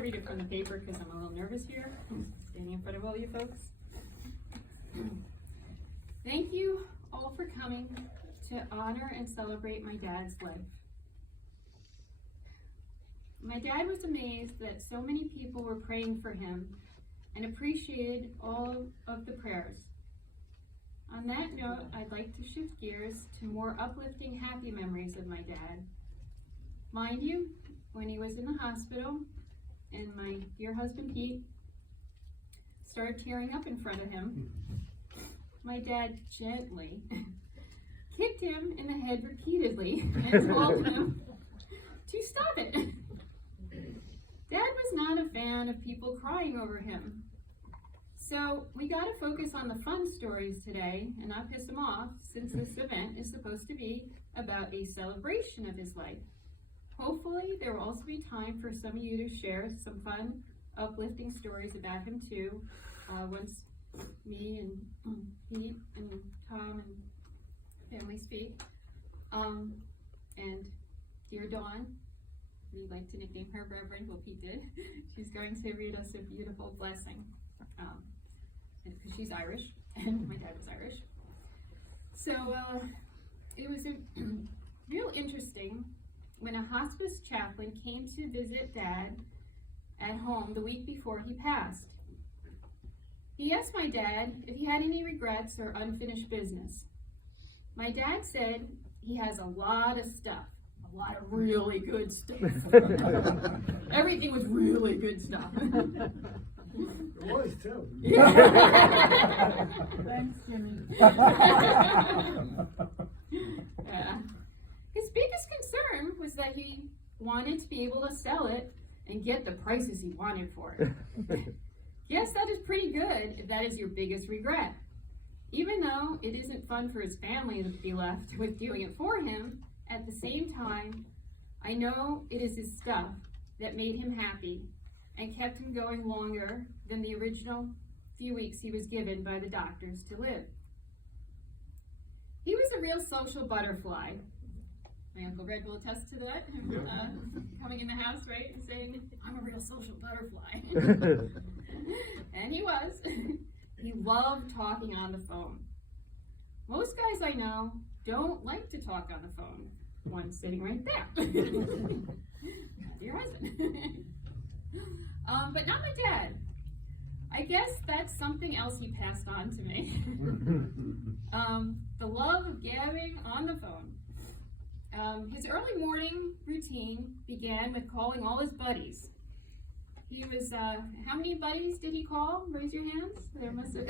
read it from the paper because I'm a little nervous here, standing in front of all you folks. Thank you all for coming to honor and celebrate my dad's life. My dad was amazed that so many people were praying for him and appreciated all of the prayers. On that note, I'd like to shift gears to more uplifting, happy memories of my dad. Mind you, when he was in the hospital and my dear husband Pete started tearing up in front of him, my dad gently kicked him in the head repeatedly and told him to stop it. Dad was not a fan of people crying over him. So we got to focus on the fun stories today and not piss him off, since this event is supposed to be about a celebration of his life. Hopefully there will also be time for some of you to share some fun, uplifting stories about him too, once me and Pete and Tom and family speak. And dear Dawn, we'd like to nickname her Reverend, well Pete did. She's going to read us a beautiful blessing. Because she's Irish, and my dad was Irish. So it was real interesting when a hospice chaplain came to visit Dad at home the week before he passed. He asked my dad if he had any regrets or unfinished business. My dad said he has a lot of stuff, a lot of really good stuff. Everything was really good stuff. It was too. Thanks, Jimmy. His biggest concern was that he wanted to be able to sell it and get the prices he wanted for it. Yes, that is pretty good if that is your biggest regret. Even though it isn't fun for his family to be left with doing it for him, at the same time, I know it is his stuff that made him happy and kept him going longer than the original few weeks he was given by the doctors to live. He was a real social butterfly. My Uncle Red will attest to that, coming in the house, right, and saying, I'm a real social butterfly. And he was. He loved talking on the phone. Most guys I know don't like to talk on the phone. One sitting right there. Your husband. But not my dad. I guess that's something else he passed on to me. The love of gabbing on the phone. His early morning routine began with calling all his buddies. He was, how many buddies did he call? Raise your hands. There must have